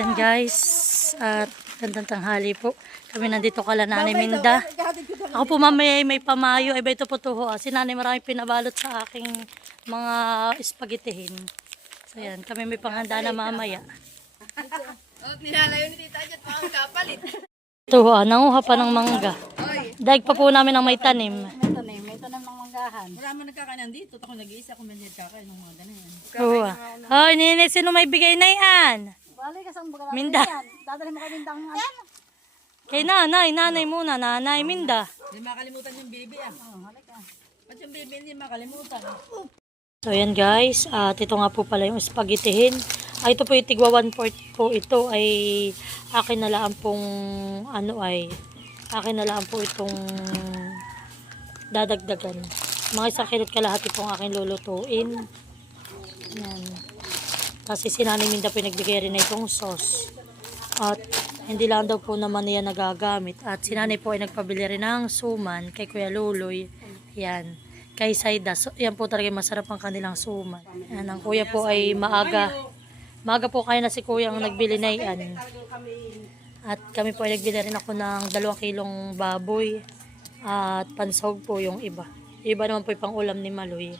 ayan guys, at gandang tanghali po. Kami nandito kala Nanay Minda. Ako po mamaya may pamayo, iba ito po tuho. Si Nanay marami pinabalot sa aking mga espagetihin. So ayan, kami may panghanda na mamaya. Nilalayo ni Tita Jat, mga kapalit. Tuho, nanguha pa ng mangga. Daig pa po namin ang may tanim. May tanong ng manggahan. Wala mo nagkakanan dito. Ako nag-iisa kung may nagkakain ng mga ganyan. Tuho. Hoy, nini, sino may bigay na yan? Balik ka sa mga Minda. Dadali mo kay Mindang ano? Kay nanay muna, nanay Minda. Hindi makalimutan yung baby ah. Halika. Pag yung baby hindi makalimutan. So ayan guys, at ito nga po pala yung spaghettihin. Ito po yung tigwa 1/4 po ito ay akin na lang pong akin na lang po itong dadagdagan. Mga 1 kilot kalahati pong akin lulutuin. Ayan. Kasi si Nanay Minda po nagbigay rin na itong sauce. At hindi lang daw po naman niya nagagamit. At si Nanay po ay nagpabili rin ng suman kay Kuya Luloy. Ayan. Kay Saida. So, yan po talaga masarap ang kanilang suman. Ayan, ang kuya po ay maaga. Maaga po kaya na si kuya ang nagbili na yan. At kami po ay nagbili rin ako ng 2 kilong baboy. At pansahog po yung iba. Iba naman po yung pang ulam ni Maloy.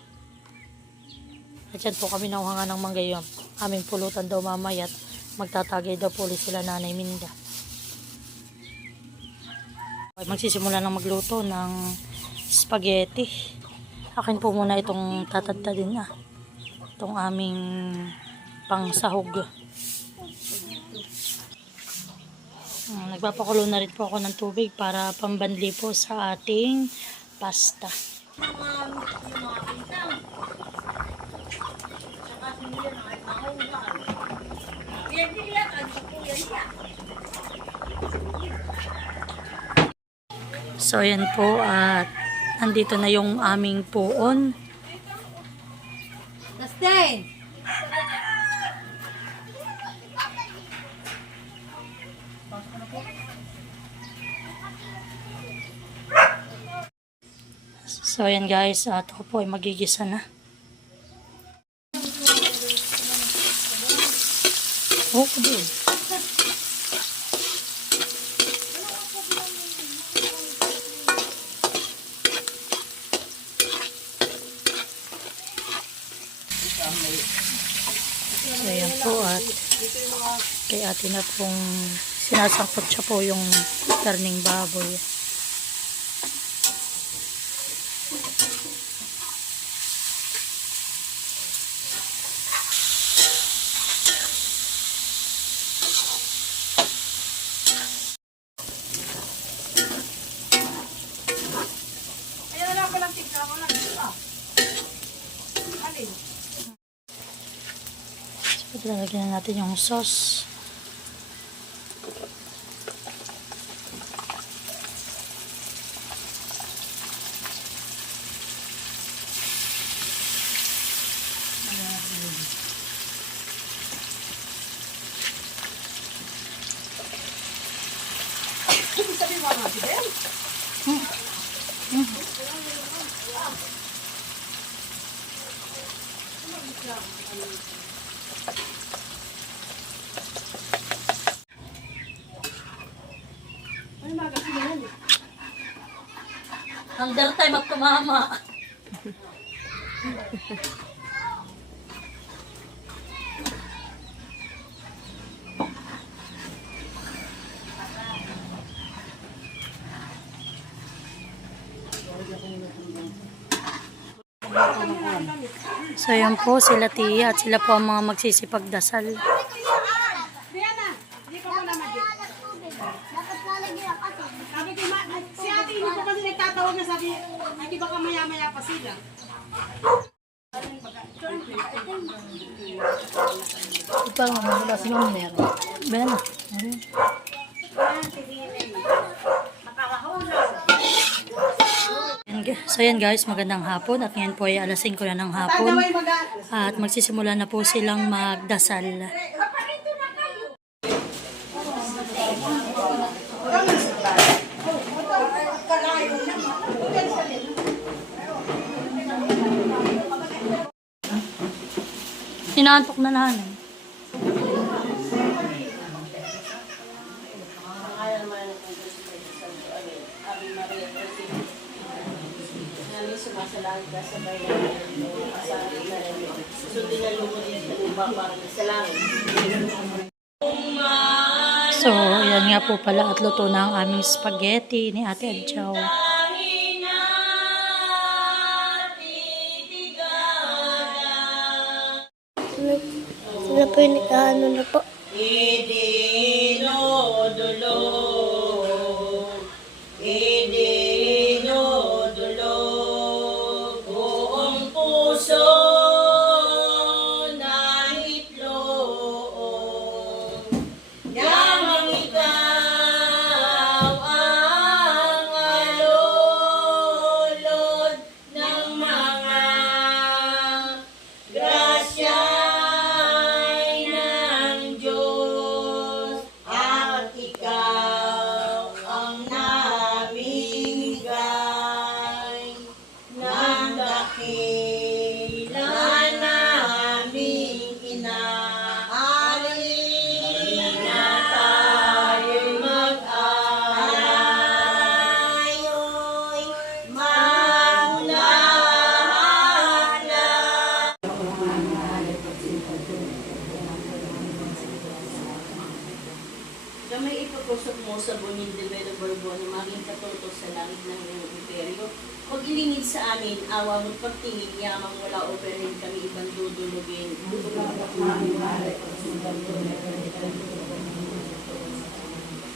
At yan po kami nakuha ng mangga yung aming pulutan daw mamaya. At magtatagay daw po ulit sila Nanay Minda. Magsisimula ng magluto ng spaghetti. Akin po muna itong tatadtadin na. Itong aming pangsahog. Nagpapakulo na rin po ako ng tubig para pambanli po sa ating pasta. So yan po at andito na yung aming puon. Dustin! So yan guys, at ako po ay magigisa na. Oh, doon. So yan po at kay ate na pong sinasangkot siya po yung karning baboy. Ayan na palang tignan mo lang. Alin? So lalagyan na natin yung sauce. Sabi mo nga, Fidel? Hanggang time at tumama. So yan po sila Tia at sila po ang mga magsisipagdasal. Diana, hindi pa mo naman dito. Sabi ko, si ate, hindi ko kasi nagtatawag na sabi, ay di ba ka maya-maya pa sila? Ito ang mga si Ma'am Nero. Ben. So yan guys, magandang hapon at ngayon po ay alas 5 na ng hapon at magsisimula na po silang magdasal. Inaantok na nanay. sumasalang ka sa bayan mo, asahan ka rin mo. So, dinalo mo din sa lupa para sa langit. So, yan nga po pala at luto na ang aming spaghetti ni Ate Adjaw. Sila po yung nag-ano na po. Idinodulog, buong puso na itlog. Yamang ikaw ang alulod ng mga grasya ng Diyos, at ikaw ang namimigay ng dakila naming inaari na tayo'y mag-alayo'y maglahanap. Kamay ipapusok mo sa bunin de Belo Borbon na maging katutok sa langit ng iyong imperyo. Huwag ilingid sa amin, awa mo't pagtingin, yamang wala o perin kami ibang dudulugin.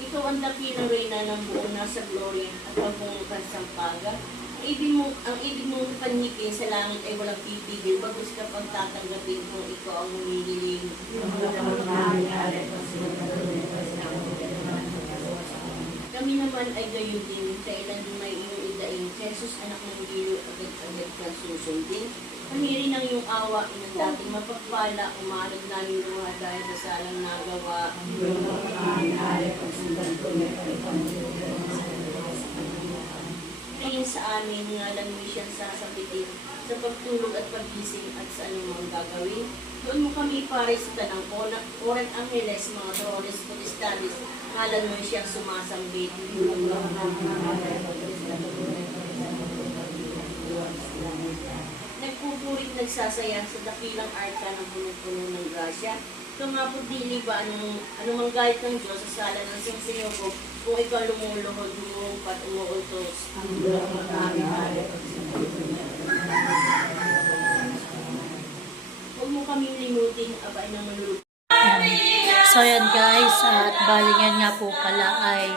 Ikaw ang dakilang reyna ng buong nasa glory at pagpungutan sa paga. Ang ibig mong panyikin sa langit ay walang pipigil, bagos ka pang tatanggapin kung ikaw ang humihiling. Kami naman ay gayon din, kailan din may iyong idaing, Jesus anak ng Diyos, agad-agad kang susundin. Pamirin ang iyong awa, inang dating mapagpala, umanod namin luha dahil sa salang nagawa. Ngayon sa amin, ngalan mo siyang sasabitin, sa pagtulog at pagising at sa anumang gagawin. Doon mo kami pares ka ng Orat Angeles, mga Dolores Potestades, ngalan mo siyang sumasambit. Nagpupurit nagsasaya sa dakilang arka ng punong-puno ng grasya. Ito nga po dili ba anumang galit ng Diyos sa sala ng singsingoko kung ikaw lumuluhod, lumumpat, umuutos. Huwag mo kaming limutin, abay na malulog. So yan guys, at bali ngayon nga po pala ay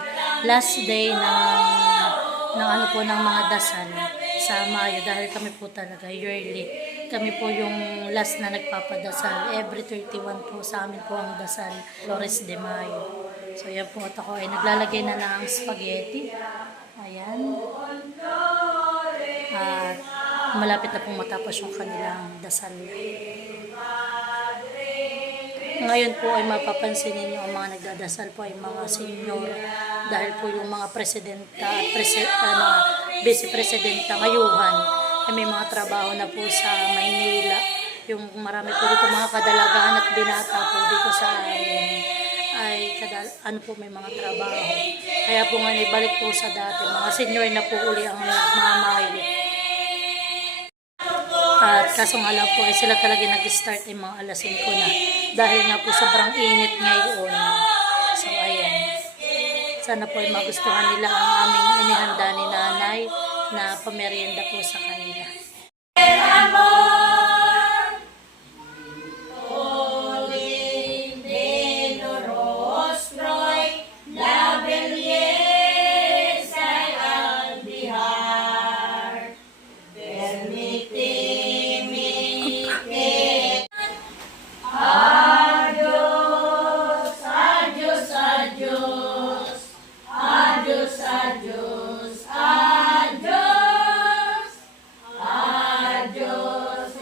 last day ng ano po ng mga dasal sa Mayo dahil kami po talaga yearly. Kami po yung last na nagpapadasal. Every 31 po sa amin po ang dasal, Flores de Mayo. So yan po at ako ay naglalagay na ng spaghetti. Ayan. At malapit na pong matapos yung kanilang dasal. Ngayon po ay mapapansin ninyo ang mga nagdadasal po ay mga senior dahil po yung mga presidenta at vice-presidenta ngayuhan ay may mga trabaho na po sa Maynila. Yung marami po dito mga kadalagahan at binata po dito sa amin ay may mga trabaho. Kaya po nga ibalik po sa dati. Mga senior na po uli ang nagmamayo. At kaso nga lang po ay sila talaga nag-start ay mga alas 5 na. Dahil nga po sobrang init ngayon. So ayan. Sana po ay magustuhan nila ang aming inihanda ni nanay na pamerienda po sa kanila. Adios,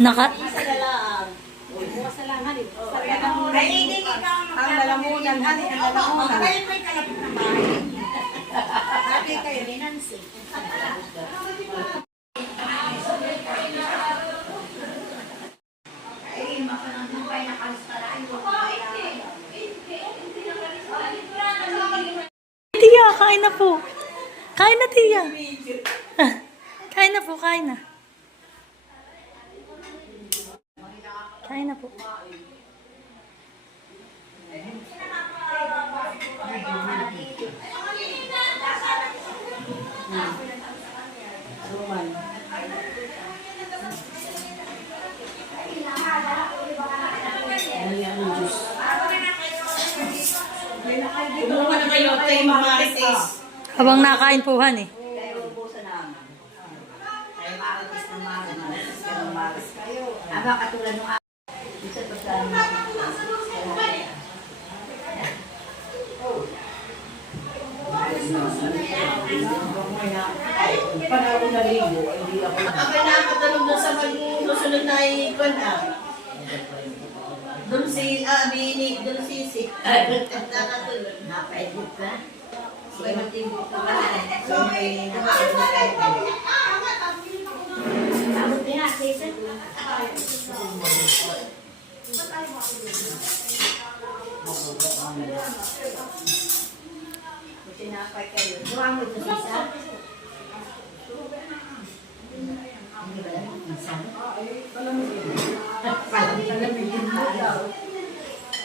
Naka... Ay, hindi ikaw ang lalamunan, honey, ang lalamunan. Kayo may kalapit na bahay. Sabi kayo ni Nancy. Tia, kain na po. Kain na, Tia. Kain na po, kain na. Kain na po. Kumuha na kayo kay Marites. Habang nakain po, Han eh. Aba, katulad nung isa pa sa Kapag nakatalong doon sa susunod na ikon doon si Binig, doon si Sik. Nakatulog. napaedit ka. May matibok ko ba? Abot din na, Jason. Tinapay kayo. Buwang mo ito sa isa. Hindi ba lang? Minsan. Palamigin mo daw.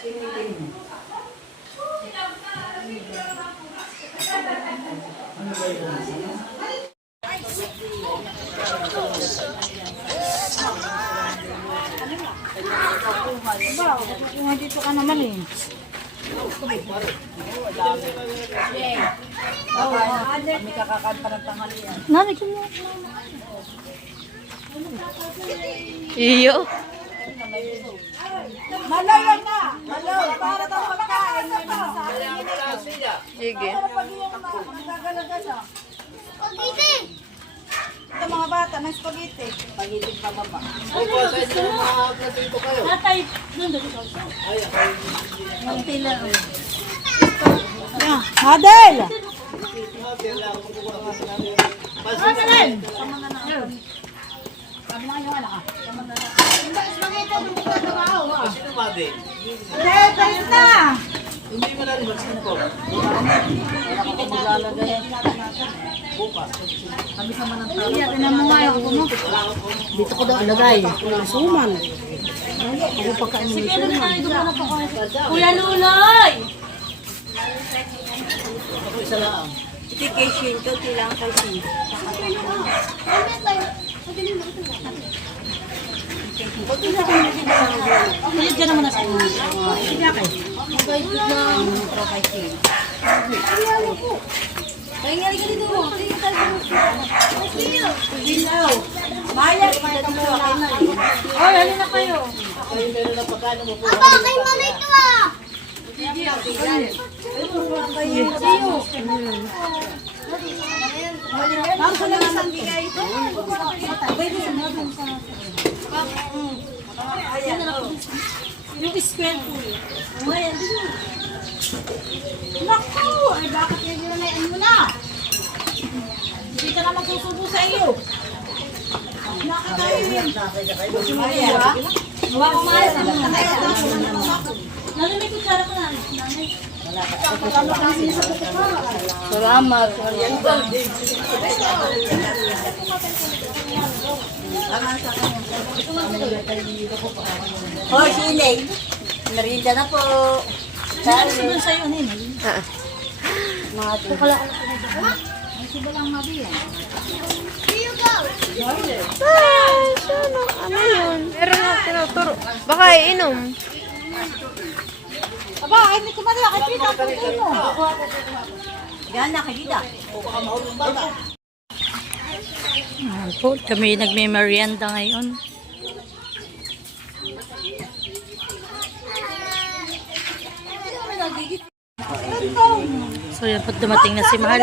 Pinigin mo. Ano ba yun? Ba, dito ka naman eh. Kami kakakanta ng tanghalian. Nalagyan mo. Iyo. Malayo na! Malayo! Para daw magkain mo na sa akin. Sige. Para pag yung magagalaga. Spaghetti! Ito mga bata, may spaghetti. Spaghetti pa baba. Natay, nandun ikaw. Yung tila. Adel! Adel! Sabi na yung anak ka. Tayo na! Hindi mo na rin mag-sipon. Iya, tinan mo nga yung mo. Dito ko daw ilagay. Suman. Ako pagkain mo yung suman. Kuya Luloy! Ako isa lang. Vacation ko, tilang kasi. Kuya, dyan naman na sa inyo. Sige kay. Mabait ng profile. Kaya nga rin dito. Maya, may kamuha na. Oy, halina kayo. Kayo meron na pagkano mo po. Aba, kay Marito ah! Sige. Tapos wala na isang bigay. Yung square po. Ngayon, Naku! Ay bakit yung ginanayan mo na? Hindi ka na magsusubo sa iyo. Nakakain yun. nanay may kutsara ka na. Nanay. Salamat. Oh, sinay. Merinda na po. Ano sa doon sa'yo, ano yun? Ano yun? Meron na tinuturo. Baka iinom. Aba, ay may kumanila. Ay, kita ang puto mo. Yan, nakikita. Ayan po, kami nagme-merienda ngayon. So yan po, dumating na si Mahal.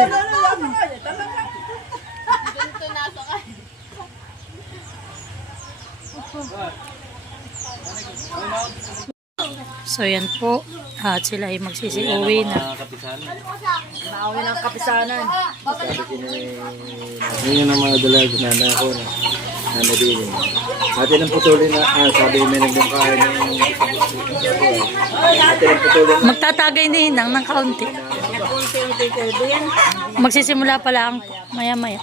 So yan po, at sila ay magsisi-uwi na. Nauwi ng kapisanan. Yun yung mga dalag na ako na nabili. Ate ng putulin na, sabi may nagbungkain ng ate ng putulin na. Magtatagay ni Hinang ng kaunti. Magsisimula pa lang maya-maya.